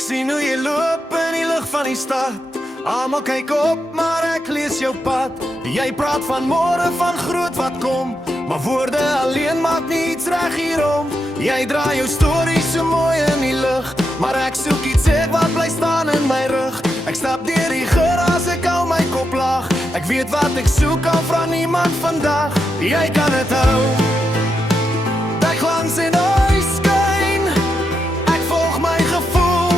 Ek sien hoe jy loop in die lig van die stad. Almal kyk op, maar ek lees jou pad. Jy praat van môre, van groot wat kom, maar woorde alleen maak nie iets reg hierom. Jy draai jou storie so mooi in die lug, maar ek soek iets wat bly staan in my rug. Ek stap deur die geraas, ek hou my kop laag. Ek weet wat ek soek, al vra niemand vandag. Jy kan het hou. Ek glans en hy skyn. Ek volg my gevoel,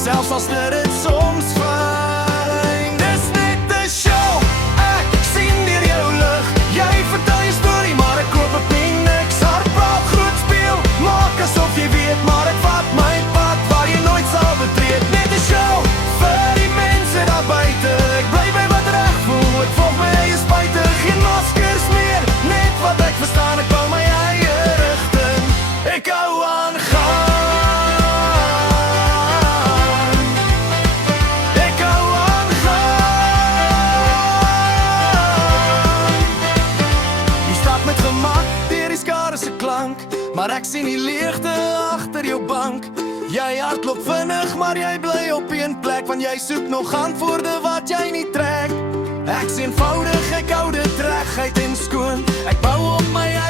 selfs as dit soms fyn. Dis net 'n show, ek sien deur jou lig. Jy vertel jou storie, maar ek koop op nie niks. Hard praat, groot speel, maak asof jy weet, maar ek vat my pad waar jy nooit sal betreed. Net 'n show vir die mense daar buite. Ek bly by wat reg voel, ek volg my eie spuite. Geen maskers meer, net wat ek verstaan. Ek bou my eie rigting, ek hou aan gaan. Ek hou aan gaan. Jy stap met gemak deur die skare se klank, maar ek sien die leegte agter jou bank. Jy hardloop vinnig, maar jy bly op een plek, want jy soek nog antwoorde wat jy nie trek. Ek sien eenvoudig, ek hou dit reguit en skoon. Ek bou op my eie